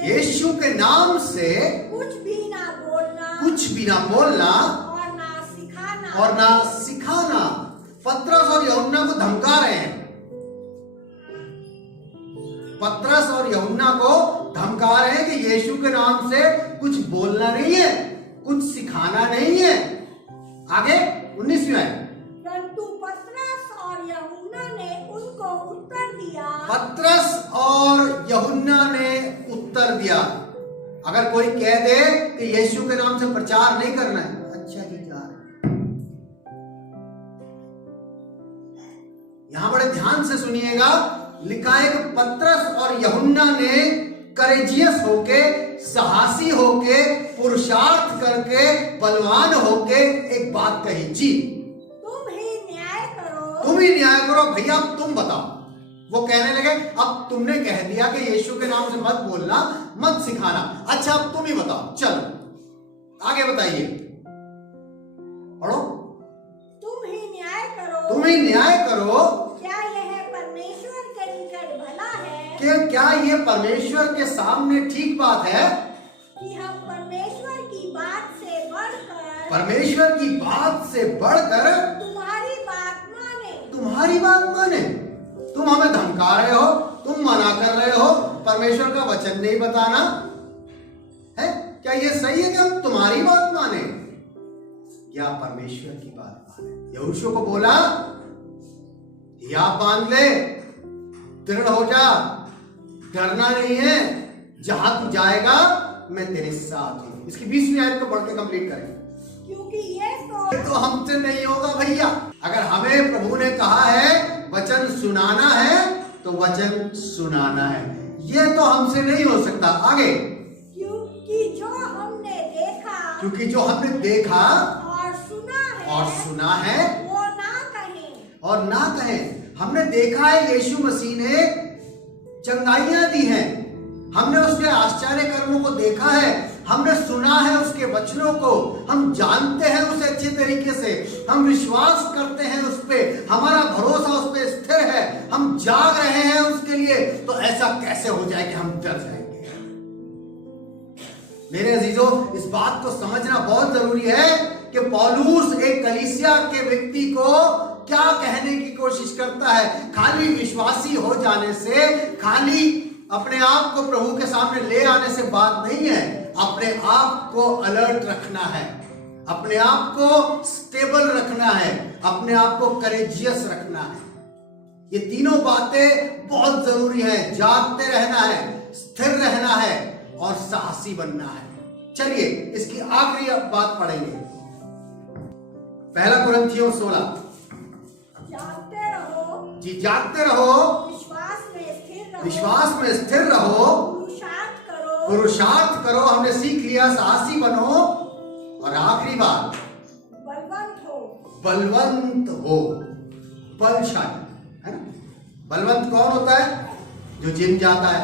यीशु के नाम से कुछ भी ना बोलना और ना सिखाना। पतरस और यूहन्ना को धमका रहे हैं, पतरस और यूहन्ना को धमका रहे हैं कि यीशु के नाम से कुछ बोलना नहीं है, कुछ सिखाना नहीं है। आगे 19वीं आयत। परंतु पतरस और यूहन्ना ने उनको उत्तर दिया। पतरस और यूहन्ना ने उत्तर दिया। अगर कोई कह दे कि यीशु के नाम से प्रचार नहीं करना है, अच्छा जी जा रहे। यहां बड़े ध्यान से सुनिएगा, लिखा है कि पतरस और यूहन्ना ने करेजियस होके, साहसी होके, पुरुषार्थ करके, बलवान होके एक बात कही जी। तुम ही न्याय करो भैया, तुम बताओ। वो कहने लगे, अब तुमने कह दिया कि यीशु के नाम से मत बोलना, मत सिखाना, अच्छा अब तुम ही बताओ, चलो आगे बताइए, पढ़ो। तुम ही न्याय करो। क्या यह परमेश्वर के निकट भला है? कि क्या ये परमेश्वर के सामने ठीक बात है कि हम परमेश्वर की बात से बढ़कर तुम्हारी बात माने? तुम हमें धमका रहे हो, तुम मना कर रहे हो, परमेश्वर का वचन नहीं बताना है? क्या ये सही है कि हम तुम्हारी बात माने? या परमेश्वर की बात माने। यहोशू को बोला या बांध ले, दृढ़ हो जा, डरना नहीं है, जहां तू जाएगा मैं तेरे साथ हूं। इसकी 20वीं आयत को पढ़ के कंप्लीट करें। क्योंकि ये तो हमसे नहीं होगा भैया। अगर हमें प्रभु ने कहा है वचन सुनाना है तो वचन सुनाना है, ये तो हमसे नहीं हो सकता। आगे, क्योंकि जो हमने देखा और सुना है और ना कहें। हमने देखा है यीशु मसीह ने चंगाइयां दी हैं, हमने उसके आश्चर्य कर्मों को देखा है, हमने सुना है उसके वचनों को, हम जानते हैं उसे अच्छे तरीके से, हम विश्वास करते हैं उस पे, हमारा भरोसा उस पे स्थिर है, हम जाग रहे हैं उसके लिए। तो ऐसा कैसे हो जाए कि हम डर जाएंगे? मेरे अजीजों, इस बात को समझना बहुत जरूरी है कि पौलुस एक कलीसिया के व्यक्ति को क्या कहने की कोशिश करता है। खाली विश्वासी हो जाने से, खाली अपने आप को प्रभु के सामने ले आने से बात नहीं है। अपने आप को अलर्ट रखना है, अपने आप को स्टेबल रखना है, अपने आप को करेजियस रखना है। ये तीनों बातें बहुत जरूरी है। जागते रहना है, स्थिर रहना है और साहसी बनना है। चलिए इसकी आखिरी बात पढ़ेंगे। पहला कुरिन्थियों 16। जागते रहो जी, जागते रहो, विश्वास में स्थिर रहो, पुरुषार्थ करो। हमने सीख लिया, साहसी बनो। और आखिरी बात, बलवंत हो, बलशाली, है ना। बलवंत कौन होता है? जो जिम जाता है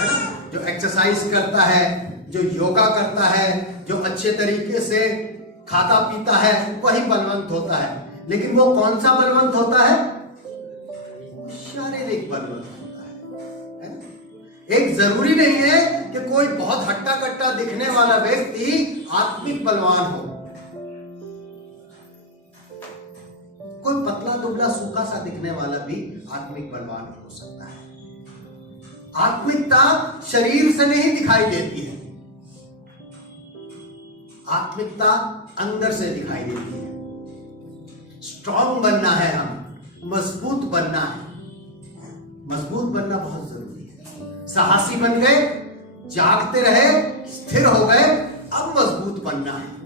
ना, जो एक्सरसाइज करता है, जो योगा करता है, जो अच्छे तरीके से खाता पीता है, वही बलवंत होता है। लेकिन वो कौन सा बलवंत होता है? शारीरिक बलवंत होता है ना? एक जरूरी नहीं है कि कोई बहुत हट्टा कट्टा दिखने वाला व्यक्ति आत्मिक बलवान हो। कोई पतला दुबला सूखा सा दिखने वाला भी आत्मिक बलवान हो सकता है। आत्मिकता शरीर से नहीं दिखाई देती है, आत्मिकता अंदर से दिखाई देती है। स्ट्रांग बनना है, हम मजबूत बनना है। मजबूत बनना बहुत जरूरी है। साहसी बन गए, जागते रहे, स्थिर हो गए, अब मजबूत बनना है।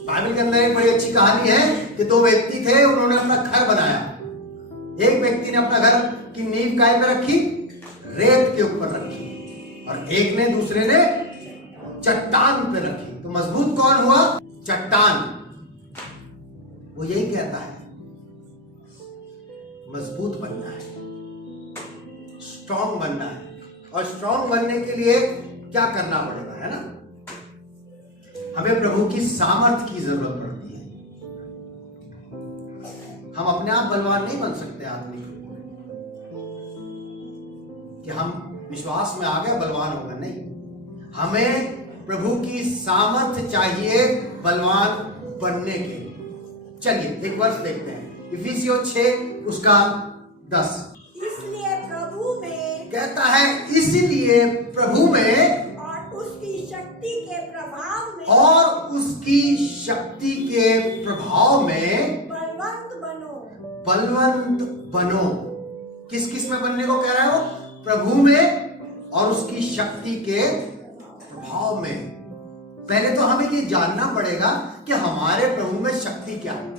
बाइबल के अंदर एक बड़ी अच्छी कहानी है कि दो व्यक्ति थे, उन्होंने अपना घर बनाया। एक व्यक्ति ने अपना घर की नींव काय पे रखी? रेत के ऊपर रखी, और एक ने, दूसरे ने चट्टान पे रखी। तो मजबूत कौन हुआ? चट्टान। वो यही कहता है, मजबूत बनना है, स्ट्रांग बनना है। और स्ट्रांग बनने के लिए क्या करना पड़ेगा, है ना? हमें प्रभु की सामर्थ्य की जरूरत पड़ती है। हम अपने आप बलवान नहीं बन सकते आदमी कि हम विश्वास में आ गए बलवान होगा, नहीं। हमें प्रभु की सामर्थ्य चाहिए बलवान बनने के लिए। चलिए एक वर्ष देखते हैं, इफिसियों 6 उसका 10। इसलिए प्रभु में, कहता है इसलिए प्रभु में और उसकी शक्ति के प्रभाव में, और उसकी शक्ति के प्रभाव में बलवंत बनो। बलवंत बनो। किस किस में बनने को कह रहा है वो? प्रभु में और उसकी शक्ति के प्रभाव में। पहले तो हमें ये जानना पड़ेगा कि हमारे प्रभु में शक्ति क्या है।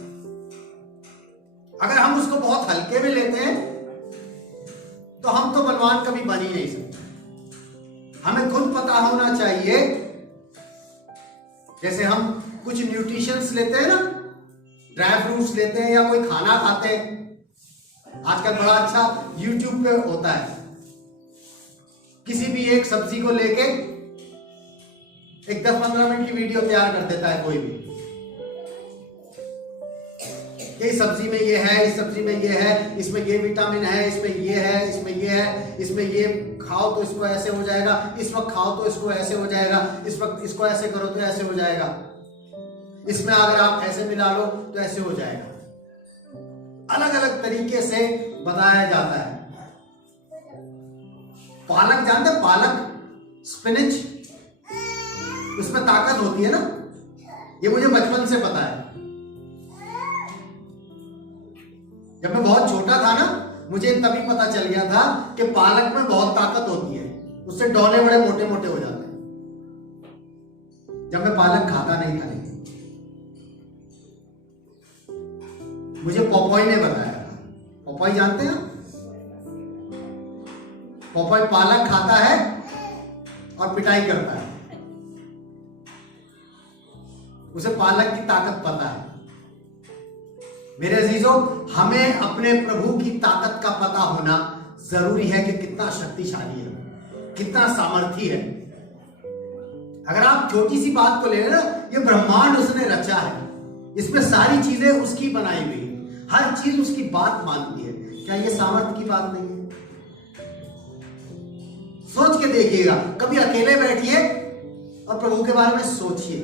अगर हम उसको बहुत हल्के में लेते हैं तो हम तो बलवान कभी बन ही नहीं सकते। हमें खुद पता होना चाहिए। जैसे हम कुछ न्यूट्रिशंस लेते हैं ना, ड्राई फ्रूट्स लेते हैं या कोई खाना खाते हैं, आजकल बड़ा अच्छा YouTube पे होता है। किसी भी एक सब्जी को लेके एक 10-15 मिनट की वीडियो तैयार कर देता है कोई भी, कि इस सब्जी में ये है, इस सब्जी में ये है, इसमें ये विटामिन है, इसमें ये है, इसमें ये है, इसमें ये खाओ तो इसको ऐसे हो जाएगा, इस वक्त खाओ तो इसको ऐसे हो जाएगा, इस वक्त इसको ऐसे करो तो ऐसे हो जाएगा, इसमें अगर आप ऐसे मिला लो तो ऐसे हो जाएगा। अलग अलग तरीके से बताया जाता है। पालक जानते हैं? पालक, स्पिनच, उसमें ताकत होती है ना। ये मुझे बचपन से पता है। जब मैं बहुत छोटा था ना, मुझे तभी पता चल गया था कि पालक में बहुत ताकत होती है, उससे डोले बड़े मोटे मोटे हो जाते हैं। जब मैं पालक खाता नहीं था, लेकिन मुझे पोपॉय ने बताया था। पोपॉय जानते हैं? पोपॉय पालक खाता है और पिटाई करता है, उसे पालक की ताकत पता है। मेरे अजीजों, हमें अपने प्रभु की ताकत का पता होना जरूरी है कि कितना शक्तिशाली है, कितना सामर्थी है। अगर आप छोटी सी बात को ले लें ना, ये ब्रह्मांड उसने रचा है, इसमें सारी चीजें उसकी बनाई हुई है, हर चीज उसकी बात मानती है। क्या ये सामर्थ्य की बात नहीं है? सोच के देखिएगा, कभी अकेले बैठिए और प्रभु के बारे में सोचिए,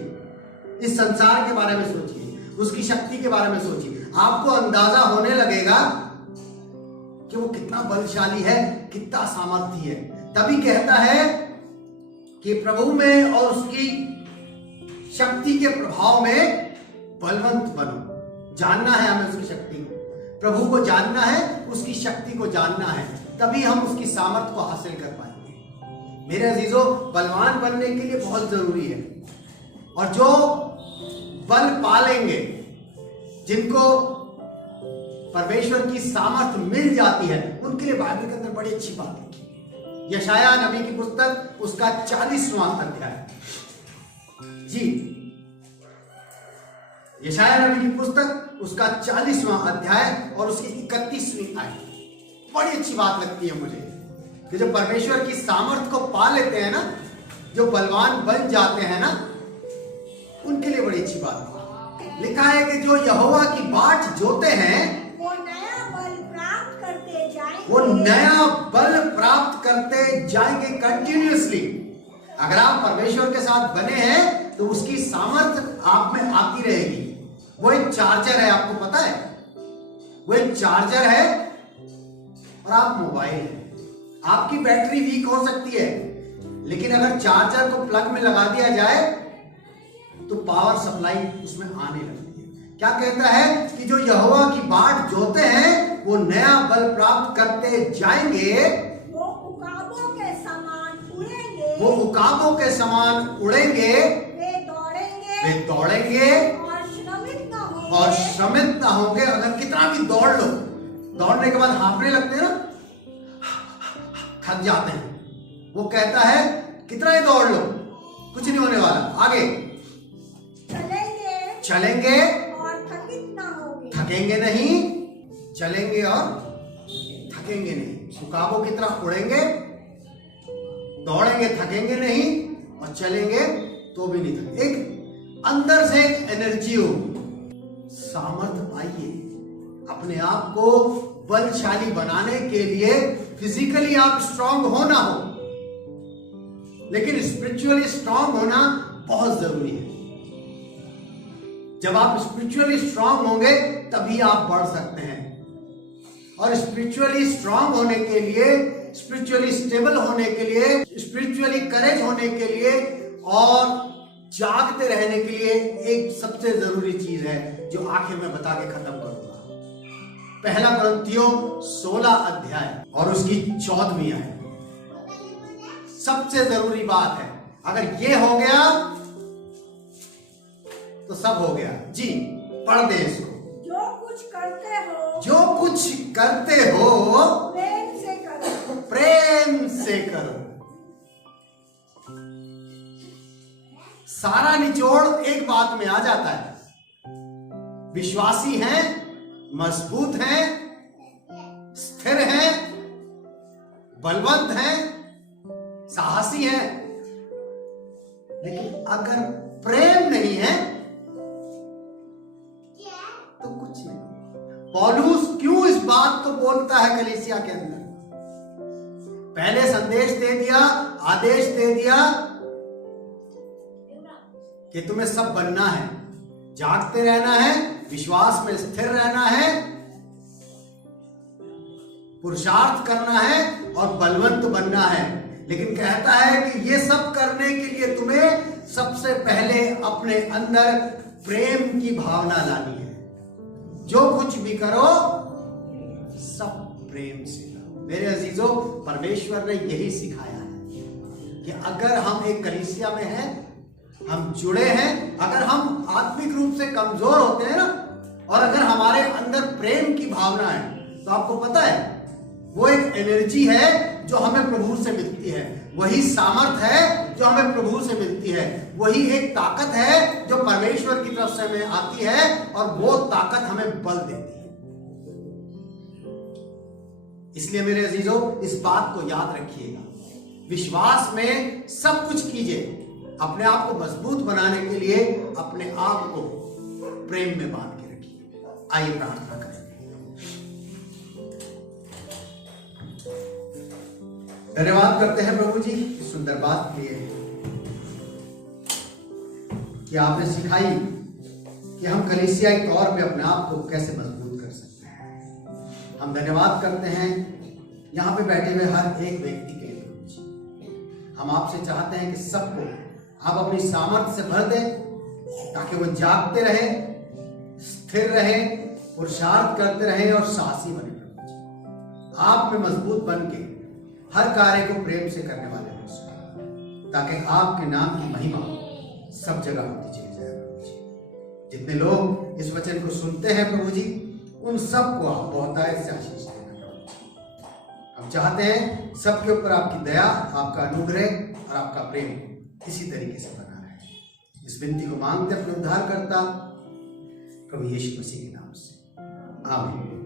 इस संसार के बारे में सोचिए, उसकी शक्ति के बारे में सोचिए। आपको अंदाजा होने लगेगा कि वो कितना बलशाली है, कितना सामर्थी है। तभी कहता है कि प्रभु में और उसकी शक्ति के प्रभाव में बलवंत बनो। जानना है हमें उसकी शक्ति को, प्रभु को जानना है, उसकी शक्ति को जानना है, तभी हम उसकी सामर्थ्य को हासिल कर पाएंगे। मेरे अजीजों, बलवान बनने के लिए बहुत जरूरी है, और जो बल पालेंगे, जिनको परमेश्वर की सामर्थ्य मिल जाती है, उनके लिए बाइबल के अंदर बड़ी अच्छी बात लिखी है। यशाया नबी की पुस्तक, उसका 40वां अध्याय। जी, यशाया नबी की पुस्तक, उसका 40वां अध्याय और उसकी 31वीं आयत। बड़ी अच्छी बात लगती है मुझे कि जो परमेश्वर की सामर्थ्य को पा लेते हैं ना, जो बलवान बन जाते हैं ना, उनके लिए बड़ी अच्छी बात है। लिखा है कि जो यहोवा की बाट जोते हैं, वो नया बल प्राप्त करते जाएंगे। वो नया बल प्राप्त करते जाएंगे कंटिन्यूअसली। अगर आप परमेश्वर के साथ बने हैं तो उसकी सामर्थ्य आप में आती रहेगी। वो एक चार्जर है, आपको पता है? वो एक चार्जर है और आप मोबाइल है। आपकी बैटरी वीक हो सकती है, लेकिन अगर चार्जर को प्लग में लगा दिया जाए तो पावर सप्लाई उसमें आने लगती है। क्या कहता है कि जो यहोवा की बाट जोते हैं वो नया बल प्राप्त करते जाएंगे। वो उकाबों के समान उड़ेंगे। वो उकाबों के समान उड़ेंगे। वे दौड़ेंगे। वे दौड़ेंगे और श्रमित न होंगे। और श्रमित ना होंगे। अगर कितना भी दौड़ लो, दौड़ने के बाद हांफने लगते हैं ना, थक जाते हैं। वो कहता है कितना ही दौड़ लो, कुछ नहीं होने वाला, आगे चलेंगे और थकित ना होंगे। थकेंगे नहीं, चलेंगे और थकेंगे नहीं। उकाबों की तरह उड़ेंगे, दौड़ेंगे, थकेंगे नहीं, और चलेंगे तो भी नहीं थकेंगे। एक अंदर से एक एनर्जी हो, सामर्थ्य आइए। अपने आप को बलशाली बनाने के लिए फिजिकली आप स्ट्रांग हो ना हो, लेकिन स्पिरिचुअली स्ट्रांग होना बहुत जरूरी है। जब आप स्पिरिचुअली स्ट्रांग होंगे तभी आप बढ़ सकते हैं। और स्पिरिचुअली स्ट्रांग होने के लिए, स्पिरिचुअली स्टेबल होने के लिए, स्पिरिचुअली करेज होने के लिए और जागते रहने के लिए एक सबसे जरूरी चीज है जो आखिर में बता के खत्म करूंगा। पहला कुरिन्थियों 16 अध्याय और उसकी 14वीं आयत। सबसे जरूरी बात है, अगर ये हो गया तो सब हो गया। जी, पढ़ दे इसको। जो कुछ करते हो, जो कुछ करते हो प्रेम से करो। प्रेम से करो। सारा निचोड़ एक बात में आ जाता है। विश्वासी हैं, मजबूत हैं, स्थिर हैं, बलवंत हैं, साहसी हैं, लेकिन अगर प्रेम नहीं है तो कुछ नहीं। पौलुस क्यों इस बात को बोलता है कलीसिया के अंदर? पहले संदेश दे दिया, आदेश दे दिया कि तुम्हें सब बनना है, जागते रहना है, विश्वास में स्थिर रहना है, पुरुषार्थ करना है और बलवंत बनना है। लेकिन कहता है कि ये सब करने के लिए तुम्हें सबसे पहले अपने अंदर प्रेम की भावना लानी है। जो कुछ भी करो सब प्रेम से करो। मेरे अजीजों, परमेश्वर ने यही सिखाया है कि अगर हम एक कलीसिया में हैं, हम जुड़े हैं, अगर हम आत्मिक रूप से कमजोर होते हैं ना, और अगर हमारे अंदर प्रेम की भावना है, तो आपको पता है वो एक एनर्जी है जो हमें प्रभु से मिलती है, वही सामर्थ है जो हमें प्रभु से मिलती है, वही एक ताकत है जो परमेश्वर की तरफ से हमें आती है, और वो ताकत हमें बल देती है। इसलिए मेरे अजीजों, इस बात को याद रखिएगा, विश्वास में सब कुछ कीजिए, अपने आप को मजबूत बनाने के लिए अपने आप को प्रेम में बांध के रखिए। आइए प्रार्थना करें। धन्यवाद करते हैं प्रभु जी इस सुंदर बात के लिए कि आपने सिखाई कि हम कलीसियाई तौर पे अपने आप को कैसे मजबूत कर सकते हैं। हम धन्यवाद करते हैं यहाँ पे बैठे हुए हर एक व्यक्ति के लिए प्रभु जी। हम आपसे चाहते हैं कि सबको आप अपनी सामर्थ्य से भर दें, ताकि वो जागते रहे, स्थिर रहे, पुरुषार्थ करते रहे और साहसी बने प्रभु जी। आप में मजबूत बन के हर कार्य को प्रेम से करने वाले हो सके, ताकि आपके नाम की महिमा सब जगह होती चली जाए प्रभु जी। जितने लोग इस वचन को सुनते हैं प्रभु जी, उन सबको आप बहुतायत से आशीष देना प्रभु जी। हम चाहते हैं सबके ऊपर आपकी दया, आपका अनुग्रह और आपका प्रेम इसी तरीके से बना रहे। इस विनती को मांगते अपने उद्धारकर्ता प्रभु यीशु मसीह के नाम से, आमीन।